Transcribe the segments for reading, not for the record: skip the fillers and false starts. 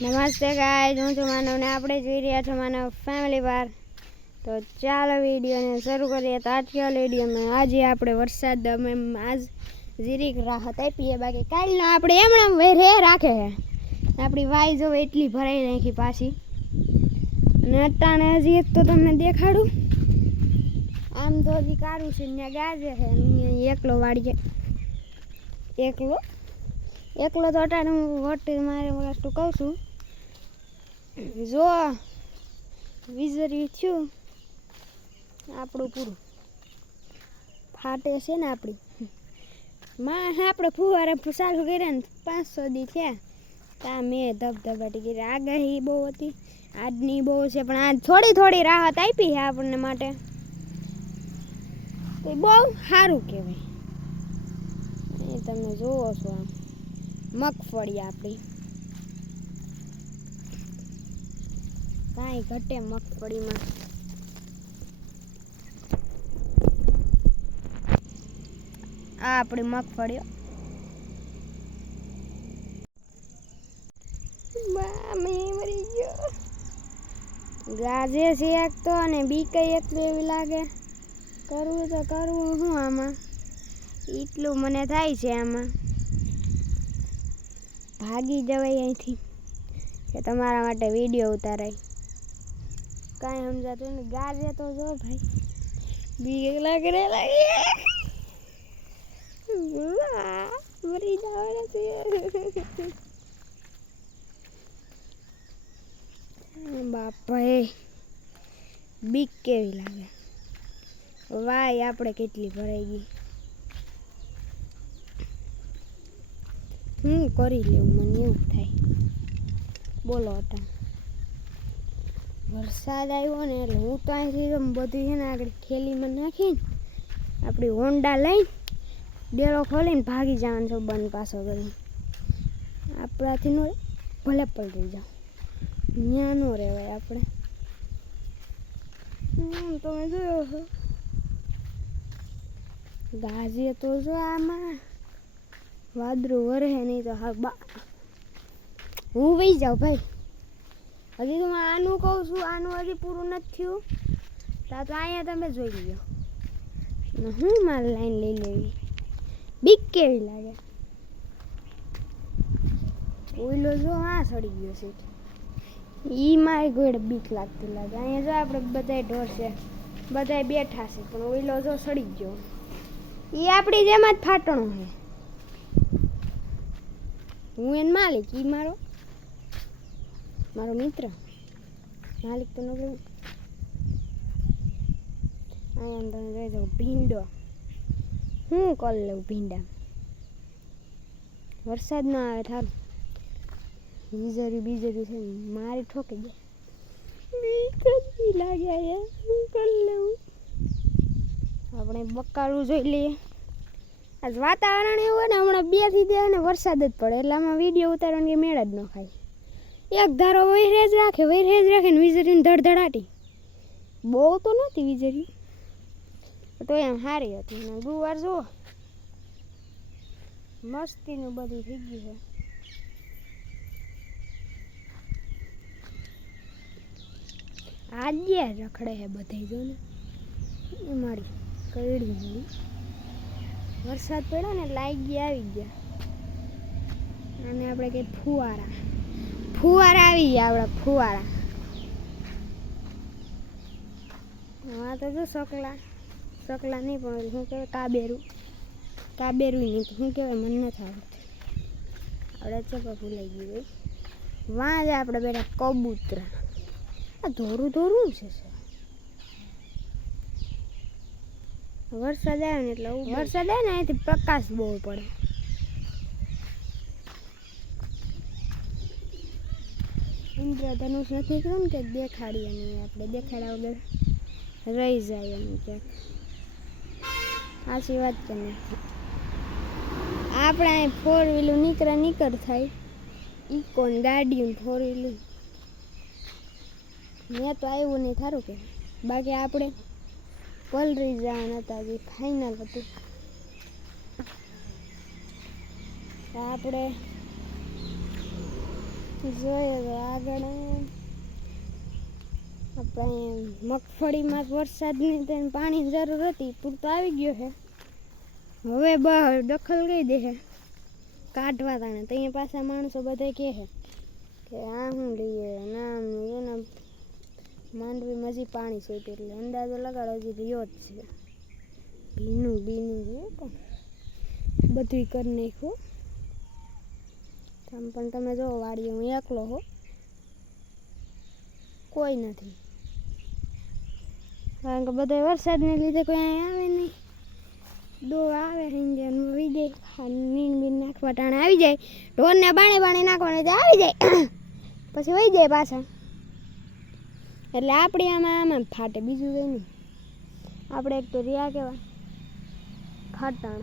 નમસ્તે ગાઈઝ, હું છું માનવ ને આપણે જોઈ રહ્યા છો માનવ ફેમિલી વાર. તો ચાલો વિડીયોને શરૂ કરીએ. તો આજના વિડીયોમાં આજે આપણે વરસાદ અમે આજ જીરીક રાહત આપીએ, બાકી કાલનો આપણે એમણામ રે રાખે છે. આપણી વાય જો એટલી ભરાઈ નાખી પાછી. અને અટાણે હજી એક તો તમને દેખાડું, આમ તો હજી કારું છે, ત્યાં ગાજે છે, એકલો વાળીએ એકલો તો અટાણે હું વટી મારે વસ્તુ કહું છું. જો વીજળી થયું આપણું પૂરું ફાટે છે ને આપણી માં. આપણે ફુવારે ચાલુ કર્યા ને 500 દી થયા તા મેં ધબધબાટી કરી. આગાહી બહુ હતી, આજની બહુ છે, પણ આજ થોડી થોડી રાહત આપી છે આપણને માટે, તો બહુ સારું કહેવાય. એ તમે જુઓ છો આમ મગફળી આપણી કાંઈ ઘટે મગફળીમાં. આ આપણી મગફળીઓ મરી ગયો ગાજે છે એક તો, અને બીકે એટલું એવી લાગે. કરવું તો કરવું શું આમાં, એટલું મને થાય છે આમાં ભાગી જવાય અહીંથી કે તમારા માટે વિડીયો ઉતારાય. કાંઈ સમજાતું ને ગાજે તો જો ભાઈ, બીક લાગે મરી જવાના છે. બાપા બીક કેવી લાગે. વાય આપણે કેટલી ભરાઈ ગઈ. હું કરી લેવું મને એવું થાય. બોલો હતા વરસાદ આવ્યો ને એટલે હું તો અહીંથી બધું છે ને આગળ થેલીમાં નાખીને આપણી હોન્ડા લઈને ડેલો ખોલીને ભાગી જવાનું છે બંધ પાછો કરી. આપણાથી નો ભલે પલટી જાઓ, ત્યાં ન રહેવાય આપણે. તમે જોયો છો ગાજે તો જો આમાં વાદળું વરહે નહીં તો હા બા હું વહી જાઉં ભાઈ. હજી તો હું આનું કહું છું, આનું હજી પૂરું નથી થયું. તો અહીંયા તમે જોઈ લો ને હું મારી લાઈન લઈ લેવી. બીક કેવી લાગે. ઓઈલો જો હા સડી ગયો છે, ઈ મારી ગોળે બીક લાગતી લાગે. અહીંયા જો આપણે બધાય ઢોર છે, બધાય બેઠા છે, પણ ઓઈલો જો સડી ગયો. એ આપણી જેમ જ ફાટણો છે. હું એને માલિક, ઈ મારો મિત્ર. માલિક તો ન ગયો. અહીંયા તમે જોઈ જાઓ ભીંડો. હું કરી લઉં ભીંડા, વરસાદ ના આવે થારું. બીજરી છે મારી ઠોકી દે. બીક જ લાગે યાર, શું કરી લેવું. આપણે બકાલું જોઈ લઈએ. આજ વાતાવરણ એવું હોય ને, હમણાં 2 થી 3 ને વરસાદ જ પડે, એટલે આમાં વિડીયો ઉતારવાની મેળ જ ન ખાય. એક ધારો વહીરે જ રાખે ને વીજળીને ધડધડાટી. બહુ તો નહોતી વીજળી, તો એમ સારી હતી. અને ગુવાર જુઓ મસ્તીનું બધું થઈ ગયું છે. આજે રખડે છે બધા જો ને, એ મારી કઈડી વરસાદ પડ્યો ને લાગી આવી ગયા. અને આપણે કઈ ફુવારા આવી ગયા. આપણા ફુવારા હા તો જો સકલા નહીં, પણ શું કહેવાય કાબેરું નહીં, શું કહેવાય મને નથી આવડતું. આપણે ચપા ભૂલાઈ ગયું ભાઈ. વાં જ આપણે બેટા કબૂતરા. આ ધોરું છે. વરસાદ આવે ને એટલે વરસાદ આવે ને અહીંથી પ્રકાશ બહુ પડે. ઇન્દ્રધનુષ નથી કર્યું ને કે દેખાડીએ નહીં, આપણે દેખાડ્યા વગર રહી જાય એમ ક્યાંક. સાચી વાત કે નહીં. આપણે અહીં 4 વ્હીલર નીકળ થાય, ઇકોન ગાડીયું 4 વ્હીલર મેં તો આવ્યું નહીં થારું કે. બાકી આપણે પલરી જવાના હતા, જે ફાઇનલ હતું. આપણે જોઈએ તો આગળ આપણે મગફળીમાં વરસાદની તેને પાણીની જરૂર હતી, પૂરતો આવી ગયો છે. હવે બહાર દખલ ગઈ દે છે કાઢવા તાણે. તો અહીંયા પાછા માણસો બધા કહે છે કે આ શું લઈએ નામ એને માંડવીમાં હજી પાણી છે, એટલે અંદાજો લગાડો હજી રહ્યો જ છે. ભીનું રહ્યું પણ બધું કરી નાખ્યું. આમ પણ તમે જો વાડીએ હું એકલો હો, કોઈ નથી, કારણ કે બધા વરસાદને લીધે કોઈ અહીંયા આવે નહીં. દો આવે હિંજન આવી જાય, નીણ બીન નાખવા ટાણે આવી જાય, ઢોરને બાણે નાખવાને આવી જાય, પછી વહી જાય પાછા. એટલે આપણે આમાં ફાટે, બીજું કંઈ નહીં. આપણે એક તો રહ્યા કહેવાય ફાટણ,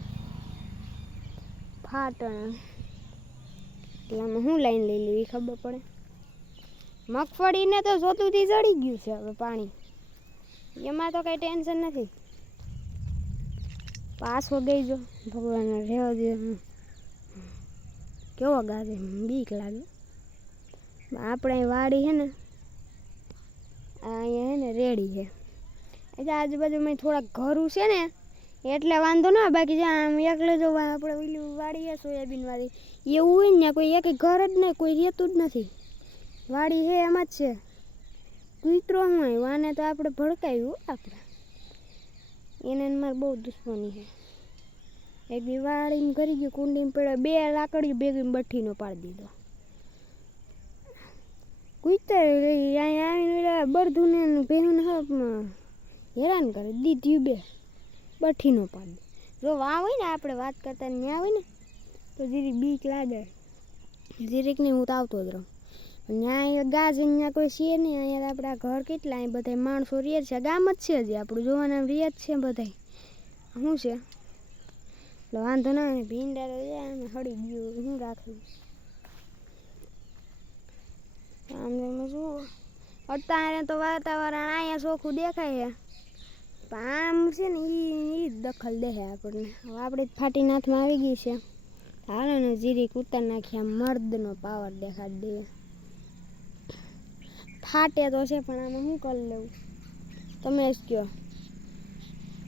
એટલે આમાં શું લાઈન લઈ લેવી ખબર પડે. મગફળીને તો જોતુંથી ચડી ગયું છે હવે પાણી, એમાં તો કંઈ ટેન્શન નથી. પાછો ગઈ જો ભગવાન રહેવા દે. કેવો ગાજે, બીક લાગે. આપણે વાડી છે ને અહીંયા છે ને રેડી છે, એટલે આજુબાજુમાં થોડાક ઘરું છે ને એટલે વાંધો ના. બાકી જ્યાં આમ એકલે જો આપણે ઓલી વાડી છે સોયાબીન વાળી, એવું હોય ને કોઈ એક ઘર જ નહીં, કોઈ રહેતું જ નથી. વાડી છે એમ જ છે. કૂતરો શું હોય વાને તો આપણે ભડકાવ્યું, આપણે એને મારે બહુ દુશ્મની છે. એક દી વાળીને કરી ગયું, કુંડીમાં પડ્યો, 2 લાકડીઓ ભેગી બઠ્ઠીનો પાડી દીધો. કૂતર અહીંયા આવીને બરધુને ભેહુને હેરાન કરે, દીધ્યું 2 બઠ્ઠીનો પાડી. જો વાં હોય ને આપણે વાત કરતા ને ત્યાં હોય ને તો જીરીક બીક લાગે, જીરીક નહીં હું તો આવતો જ રહું. ત્યાં ગાજ અહીંયા કોઈ છે નહીં. અહીંયા આપણા ઘર કેટલા, અહીં બધા માણસો રહે છે, ગામ જ છે હજી આપણું જોવાના રહે જ છે બધા. શું છે એટલે વાંધો ના આવે. ભીંડા તો જાય હળી ગયું, શું રાખવું. આમ તમે જુઓ અત્યારે તો વાતાવરણ અહીંયા ચોખ્ખું દેખાય છે, પણ આમ છે ને એ દખલ દે આપણને. હવે આપણે ફાટી નાથમાં આવી ગઈ છે. હાલો ને જીરીક ઉતાર નાખી, આમ મર્દનો પાવર દેખાડી દે. ફાટે તો છે પણ આમાં શું કરી લેવું તમે જ કહો.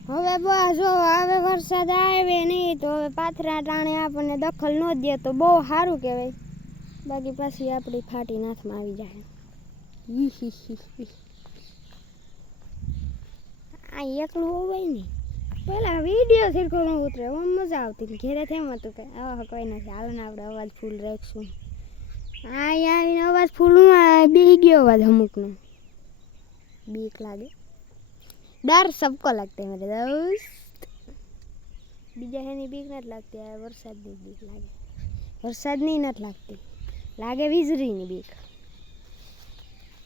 હવે બસ જો હવે વરસાદ આવે નહીં તો હવે પાથરા ટાણે આપણને દખલ ન દે તો બહુ સારું કહેવાય. બાકી પાછી આપણી ફાટી નાથમાં આવી જાય. આ એકલું હોય નહીં, પેલા વિડીયો સરખો ન ઉતરે, આમ મજા આવતી. ઘેરે તેમ હતું કે આવા કોઈ નથી, હાલો ને આપણે અવાજ ફૂલ રાખશું. અહીંયા આવીને અવાજ ફૂલમાં બી ગયો અવાજ અમુકનો, બીક લાગે. ડર સબકો લાગતા હે મેરે દોસ્ત, બીજા એની બીક નથી લાગતી. આ વરસાદની બીક લાગે. વરસાદની નથી લાગતી, લાગે વીજળીની બીક.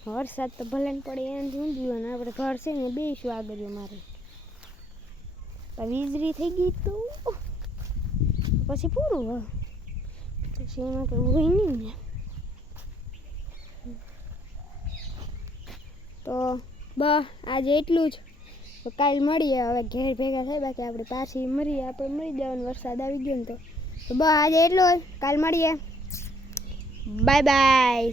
વરસાદ તો ભલે ને પડે એમ ઊંધ્યું, અને આપણે ઘર છે ને બેસું આગળ મારે. વીજળી થઈ ગઈ તો પછી પૂરું હોય, પછી એમાં કંઈ હોય નહીં ને. તો બસ આજે એટલું જ. કાલ મળીએ, હવે ઘેર ભેગા થાય. બાકી આપણે પાછી આપણે મરી જવાનું, વરસાદ આવી ગયો ને તો બસ આજે એટલું જ. કાલ મળીએ, બાય બાય.